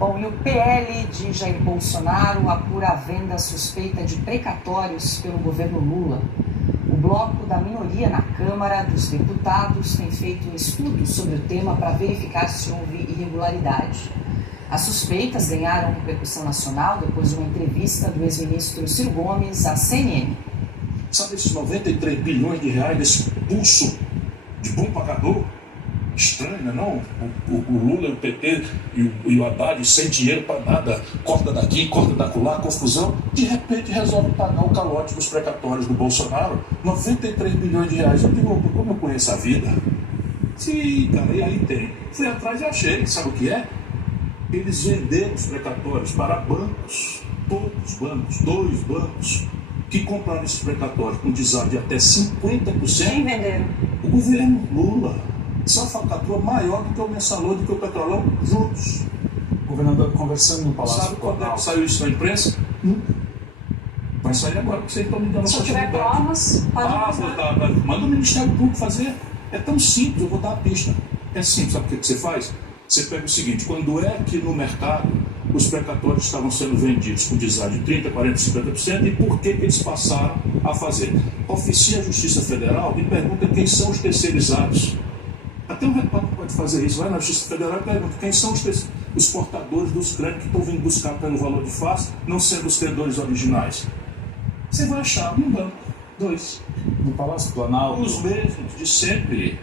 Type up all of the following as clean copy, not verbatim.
Bom, e o PL de Jair Bolsonaro apura a venda suspeita de precatórios pelo governo Lula. O bloco da minoria na Câmara dos Deputados tem feito um estudo sobre o tema para verificar se houve irregularidade. As suspeitas ganharam repercussão nacional depois de uma entrevista do ex-ministro Ciro Gomes à CNN. Sabe esses 93 bilhões de reais desse pulso de bom pagador? Estranho, né, não? O Lula, o PT e o Haddad sem dinheiro para nada, corta daqui, corta dacolá, confusão, de repente resolve pagar o calote dos precatórios do Bolsonaro, 93 bilhões de reais. Eu digo, como eu conheço a vida? Sim, cara, e aí tem. Fui atrás e achei, sabe o que é? Eles venderam os precatórios para bancos, poucos bancos, 2 bancos, que compraram esses precatórios com desarme de até 50%. Quem venderam? O governo Lula. São falcatrua maior do que o Mensalão, do que o Petrolão, juntos. Governador, conversando no Palácio Sabe quando é que saiu isso na imprensa? Nunca. Vai sair agora, porque vocês estão me dando a Se tiver provas, pode manda o Ministério Público fazer. É tão simples, eu vou dar a pista. É simples, sabe o que você faz? Você pega o seguinte, quando é que no mercado os precatórios estavam sendo vendidos com deságio de 30%, 40%, 50% e por que eles passaram a fazer? Oficia a Justiça Federal e pergunta quem são os terceirizados. Até um repórter pode fazer isso, vai na Justiça Federal e pergunta quem são os portadores dos créditos que estão vindo buscar pelo valor de face, não sendo os credores originais. Você vai achar um banco, 2. No Palácio Planalto. Os mesmos, de sempre.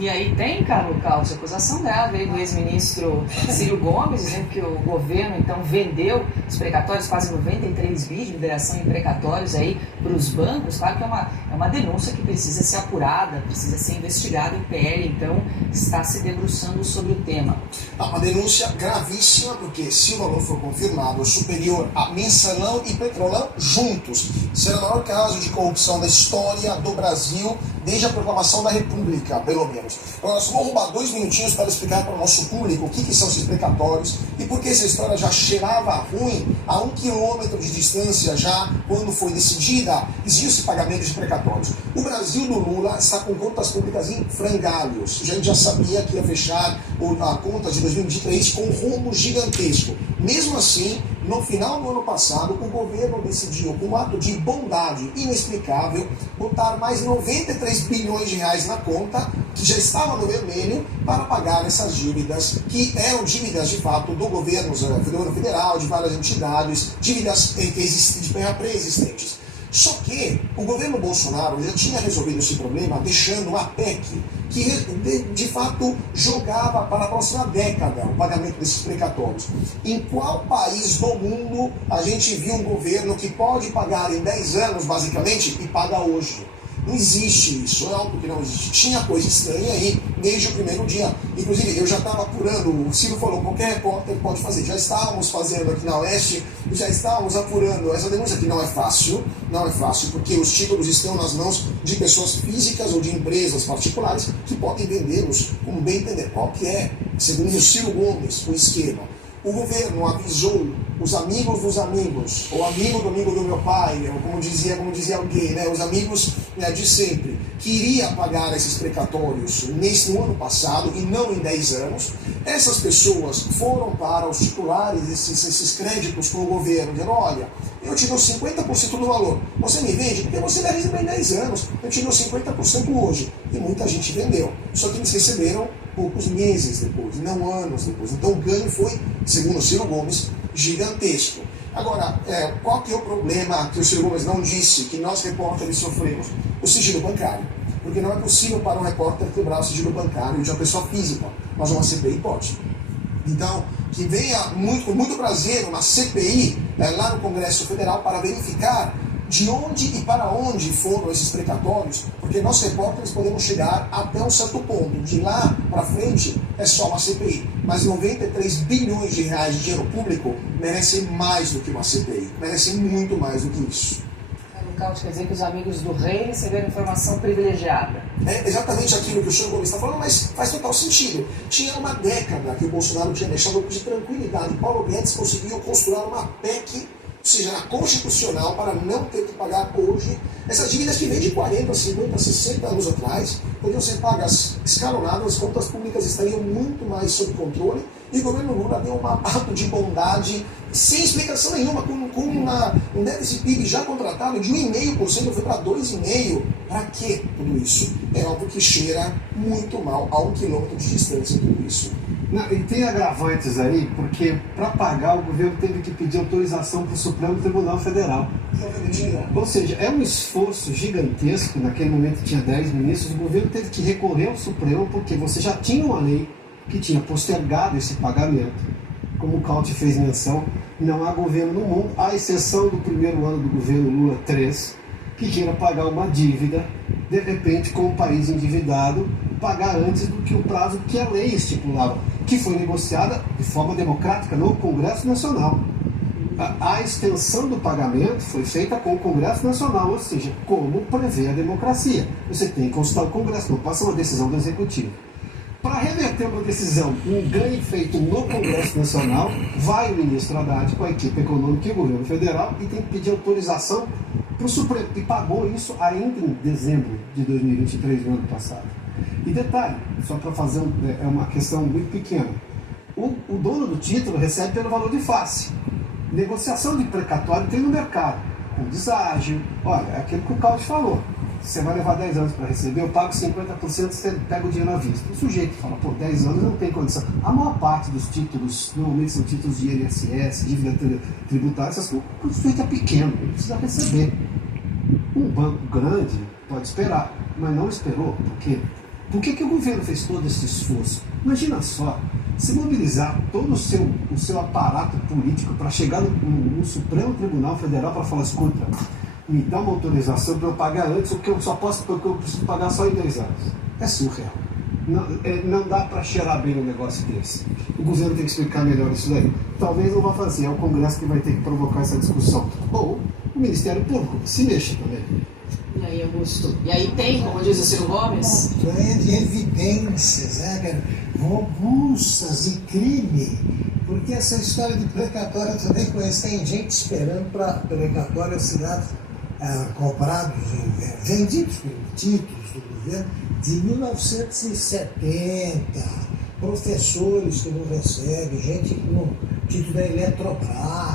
E aí tem, Carlos Caos, acusação grave aí do ex-ministro Ciro Gomes, dizendo que o governo então vendeu os precatórios, quase 93 bi de liberação em precatórios aí para os bancos. Claro que é uma denúncia que precisa ser apurada, precisa ser investigada, e o PL então está se debruçando sobre o tema. Uma denúncia gravíssima, porque se o valor for confirmado superior a Mensalão e Petrolão juntos, será o maior caso de corrupção da história do Brasil desde a proclamação da República, pelo menos. Agora, nós vamos roubar 2 minutinhos para explicar para o nosso público o que são esses precatórios e por que essa história já cheirava ruim a 1 quilômetro de distância já quando foi decidida existe pagamento de precatórios. O Brasil do Lula está com contas públicas em frangalhos. A gente já sabia que ia fechar a conta de 2023 com um rombo gigantesco. Mesmo assim, no final do ano passado, o governo decidiu, com um ato de bondade inexplicável, botar mais 93 bilhões de reais na conta, que já estava no vermelho, para pagar essas dívidas, que eram dívidas de fato do governo federal, de várias entidades, dívidas pré-existentes. Só que o governo Bolsonaro já tinha resolvido esse problema deixando uma PEC que de fato jogava para a próxima década o pagamento desses precatórios. Em qual país do mundo a gente viu um governo que pode pagar em 10 anos, basicamente, e paga hoje? Não existe isso, é algo que não existe. Tinha coisa estranha aí desde o primeiro dia. Inclusive, eu já estava apurando, o Ciro falou, qualquer repórter pode fazer. Já estávamos fazendo aqui na Oeste, já estávamos apurando essa denúncia, que não é fácil, porque os títulos estão nas mãos de pessoas físicas ou de empresas particulares que podem vendê-los como bem entender. Qual que é, segundo o Ciro Gomes, o esquema? O governo avisou os amigos dos amigos, ou amigo do meu pai, ou como dizia alguém, né, os amigos de sempre, que iria pagar esses precatórios no ano passado e não em 10 anos. Essas pessoas foram para os titulares desses créditos com o governo, dizendo, olha, eu te dou 50% do valor, você me vende porque você vai receber em 10 anos, eu te dou 50% hoje. E muita gente vendeu, só que eles receberam poucos meses depois, não anos depois. Então o ganho foi, segundo o Ciro Gomes, gigantesco. Agora, qual que é o problema que o Ciro Gomes não disse, que nós repórteres sofremos? O sigilo bancário. Porque não é possível para um repórter quebrar o sigilo bancário de uma pessoa física, mas uma CPI pode. Então, que venha com muito prazer uma CPI lá no Congresso Federal para verificar de onde e para onde foram esses precatórios, porque nós repórteres podemos chegar até um certo ponto. De lá para frente é só uma CPI. Mas 93 bilhões de reais de dinheiro público merecem mais do que uma CPI. Merecem muito mais do que isso. Carlos, quer dizer que os amigos do rei receberam informação privilegiada. É exatamente aquilo que o Ciro Gomes está falando, mas faz total sentido. Tinha uma década que o Bolsonaro tinha deixado de tranquilidade. Paulo Guedes conseguiu construir uma PEC, ou seja, a constitucional, para não ter que pagar hoje essas dívidas que vêm de 40, 50, 60 anos atrás, podiam ser pagas escalonadas, as contas públicas estariam muito mais sob controle E o governo Lula deu um ato de bondade sem explicação nenhuma, com um déficit PIB já contratado de 1,5%, foi para 2,5%. Para que tudo isso? É óbvio que cheira muito mal a 1 quilômetro de distância tudo isso. Não, e tem agravantes aí, porque para pagar o governo teve que pedir autorização para o Supremo Tribunal Federal. Ou seja, é um esforço gigantesco, naquele momento tinha 10 ministros, o governo teve que recorrer ao Supremo porque você já tinha uma lei que tinha postergado esse pagamento. Como o Caute fez menção, não há governo no mundo, à exceção do primeiro ano do governo Lula 3, que queira pagar uma dívida, de repente, com o país endividado, pagar antes do que o prazo que a lei estipulava, que foi negociada de forma democrática no Congresso Nacional. A extensão do pagamento foi feita com o Congresso Nacional, ou seja, como prevê a democracia. Você tem que consultar o Congresso, não passa uma decisão do Executivo. Para reverter uma decisão, um ganho feito no Congresso Nacional, vai o ministro Haddad com a equipe econômica e o governo federal e tem que pedir autorização para o Supremo, e pagou isso ainda em dezembro de 2023, do ano passado. E detalhe, só para fazer é uma questão muito pequena, o dono do título recebe pelo valor de face. Negociação de precatório tem no mercado, com deságio. Olha, é aquilo que o Caute falou. Você vai levar 10 anos para receber, eu pago 50%, você pega o dinheiro à vista. O sujeito fala, pô, 10 anos não tem condição. A maior parte dos títulos, normalmente são títulos de INSS, dívida tributária, essas coisas, o sujeito é pequeno, ele precisa receber. Um banco grande pode esperar, mas não esperou. Por quê? Por que o governo fez todo esse esforço? Imagina só, se mobilizar todo o seu aparato político para chegar no Supremo Tribunal Federal para falar, escuta, me dá uma autorização para eu pagar antes, o que eu só posso, porque eu preciso pagar só em 10 anos. É surreal. Não dá para cheirar bem um negócio desse. O governo tem que explicar melhor isso daí. Talvez não vá fazer, é o Congresso que vai ter que provocar essa discussão. Ou o Ministério Público, se mexa também. E aí, Augusto? E aí tem, como diz o Ciro Gomes? De evidências, né, robustas de crime. Porque essa história de precatório eu também conheço. Tem gente esperando para precatório assinado, comprados, vendidos por títulos do governo de 1970. Professores que não recebem, gente com título da Eletrobras.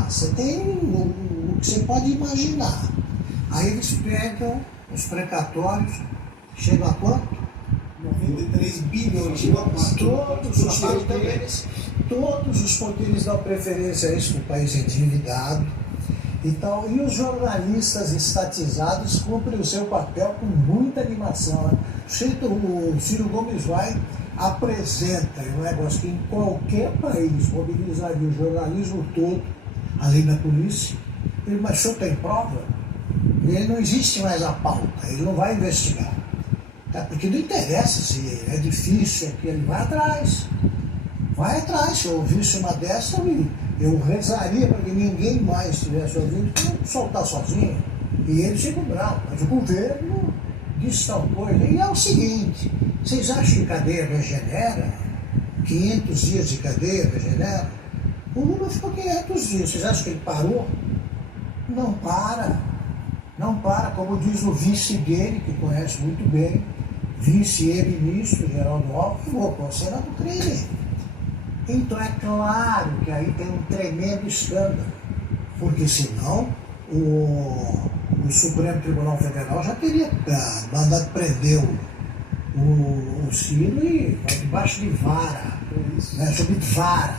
Você tem o que você pode imaginar. Aí eles pegam os precatórios, chegam a quanto? 93 bilhões de todos os poderes dão preferência a isso no país endividado e tal. E os jornalistas estatizados cumprem o seu papel com muita animação. Né? O Ciro Gomes vai, apresenta um negócio que em qualquer país mobilizaria o jornalismo todo, além da polícia. Ele, mas o senhor tem prova? Ele não existe mais a pauta, ele não vai investigar. Tá? Porque não interessa se é difícil, ele vai atrás. Vai atrás, se eu ouvisse uma dessa, eu rezaria para que ninguém mais tivesse ouvido, para soltar sozinho. E eles ficam bravos, mas o governo diz tal coisa. E é o seguinte, vocês acham que cadeia regenera? 500 dias de cadeia regenera? O Lula ficou 500 dias, vocês acham que ele parou? Não para. Não para, como diz o vice dele, que conhece muito bem, vice e ministro Geraldo Alckmin, colocou a cena do crime. Então é claro que aí tem um tremendo escândalo, porque senão o Supremo Tribunal Federal já teria mandado prender o Ciro e vai debaixo de vara, né, sob vara,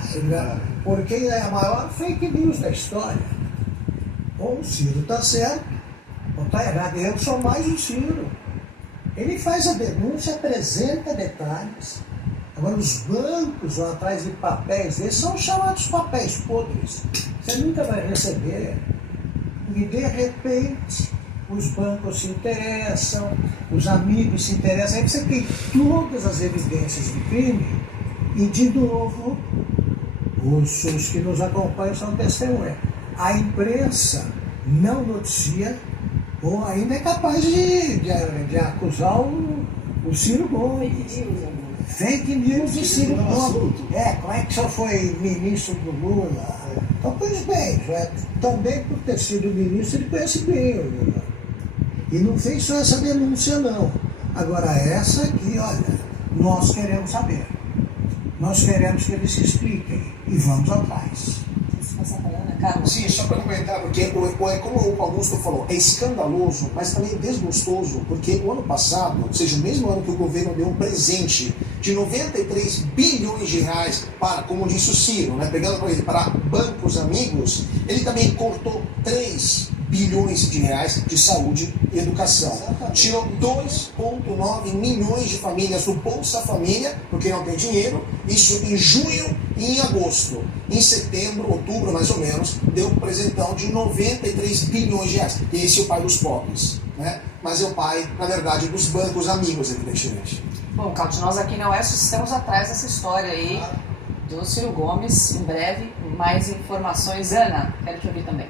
porque é a maior fake news da história. Ou o Ciro está certo, ou está errado. Eu sou mais o Ciro. Ele faz a denúncia, apresenta detalhes. Agora, os bancos vão atrás de papéis, eles são chamados papéis podres. Você nunca vai receber. E, de repente, os bancos se interessam, os amigos se interessam. Aí você tem todas as evidências de crime e, de novo, os que nos acompanham são testemunhas. A imprensa não noticia ou ainda é capaz de acusar o Ciro Gomes. Fake news de Ciro Gomes. Como é que só foi ministro do Lula? Então, pois bem, também por ter sido ministro, ele conhece bem o Lula. E não fez só essa denúncia, não. Agora, essa aqui, olha, nós queremos saber. nós queremos que eles se expliquem e vamos atrás. Sim, só para comentar, porque como o Augusto falou, é escandaloso, mas também desgostoso, porque o ano passado, ou seja, o mesmo ano que o governo deu um presente de 93 bilhões de reais para, como disse o Ciro, né, pegando para ele, para bancos amigos, ele também cortou 3 bilhões de reais de saúde e educação. Tirou 2,9 milhões de famílias do Bolsa Família, porque não tem dinheiro, isso em junho e em agosto. Em setembro, outubro mais ou menos, deu um presentão de 93 bilhões de reais. E esse é o pai dos pobres, né? Mas é o pai, na verdade, dos bancos amigos, evidentemente. Bom, Cauti, nós aqui na UESP estamos atrás dessa história aí do Ciro Gomes. Em breve, mais informações. Ana, quero te ouvir também.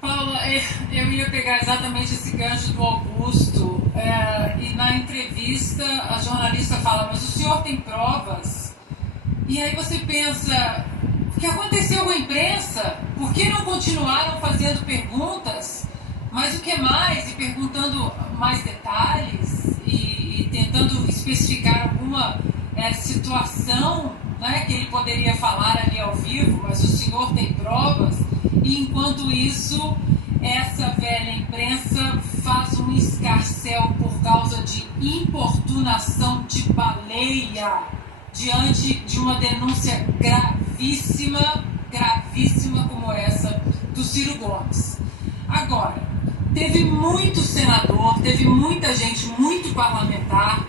Paula, eu ia pegar exatamente esse gancho do Augusto, e na entrevista a jornalista fala, mas o senhor tem provas? E aí você pensa, o que aconteceu com a imprensa? Por que não continuaram fazendo perguntas? Mas o que mais? E perguntando mais detalhes e tentando especificar alguma situação, né, que ele poderia falar ali ao vivo, mas o senhor tem provas? E enquanto isso, essa velha imprensa faz um escarcéu por causa de importunação de baleia diante de uma denúncia gravíssima como essa do Ciro Gomes. Agora, teve muito senador, teve muita gente, muito parlamentar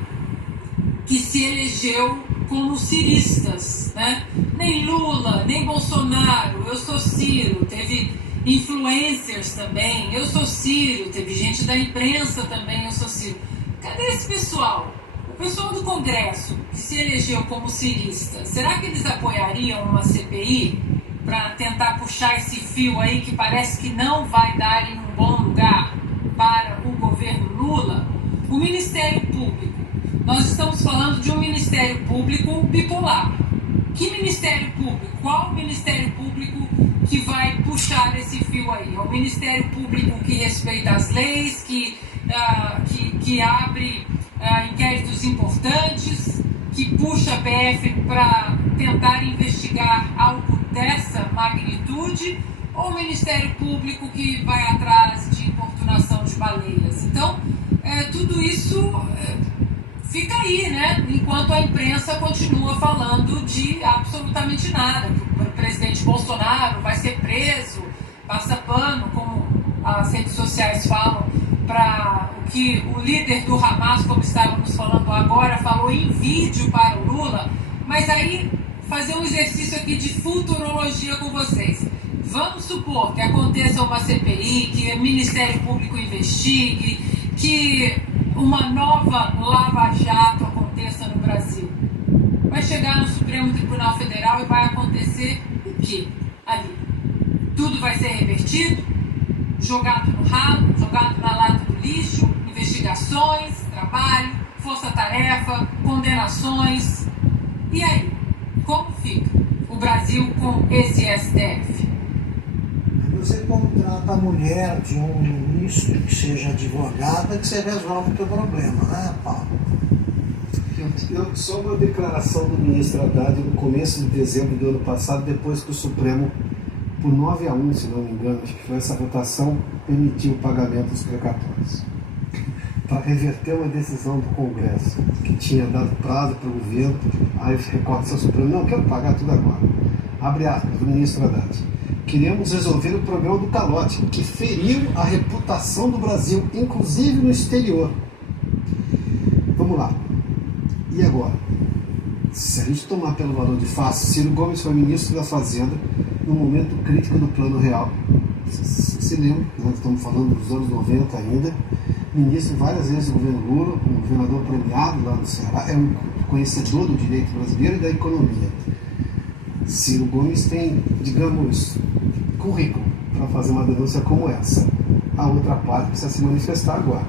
que se elegeu como ciristas, né? Nem Lula, nem Bolsonaro, eu sou Ciro. Teve influencers também, eu sou Ciro. Teve gente da imprensa também, eu sou Ciro. Cadê esse pessoal? O pessoal do Congresso que se elegeu como cirista, será que eles apoiariam uma CPI para tentar puxar esse fio aí que parece que não vai dar em um bom lugar para o governo Lula? O Ministério Público. Nós estamos falando de um Ministério Público bipolar. Que Ministério Público? Qual Ministério Público que vai puxar esse fio aí? É o Ministério Público que respeita as leis, que abre inquéritos importantes, que puxa a PF para tentar investigar algo dessa magnitude, ou o Ministério Público que vai atrás de importunação de baleias? Então, tudo isso fica aí, né? Enquanto a imprensa continua falando de absolutamente nada, que o presidente Bolsonaro vai ser preso, passa pano, como as redes sociais falam, para o que o líder do Hamas, como estávamos falando agora, falou em vídeo para o Lula. Mas aí, fazer um exercício aqui de futurologia com vocês. Vamos supor que aconteça uma CPI, que o Ministério Público investigue, que uma nova lava-jato aconteça no Brasil. Vai chegar no Supremo Tribunal Federal e vai acontecer o quê ali? Tudo vai ser revertido? Jogado no ralo, jogado na lata do lixo, investigações, trabalho, força-tarefa, condenações. E aí, como fica o Brasil com esse STF? Você contrata a mulher de um ministro que seja advogada, que você resolve o teu problema, né, Paulo? Só uma declaração do ministro Haddad no começo de dezembro do ano passado, depois que o Supremo, por 9-1, se não me engano, acho que foi essa votação, permitiu o pagamento dos precatórios. Para reverter uma decisão do Congresso, que tinha dado prazo para o governo, aí recorta-se ao Supremo, não, quero pagar tudo agora. Abre aspas, do ministro Haddad. Queremos resolver o problema do calote, que feriu a reputação do Brasil, inclusive no exterior. Vamos lá. E agora? Se a gente tomar pelo valor de face, Ciro Gomes foi ministro da Fazenda no momento crítico do Plano Real. Se lembra, nós estamos falando dos anos 90 ainda. Ministro várias vezes do governo Lula, um governador premiado lá no Ceará, é um conhecedor do direito brasileiro e da economia. Ciro Gomes tem, digamos, currículo para fazer uma denúncia como essa. A outra parte precisa se manifestar agora.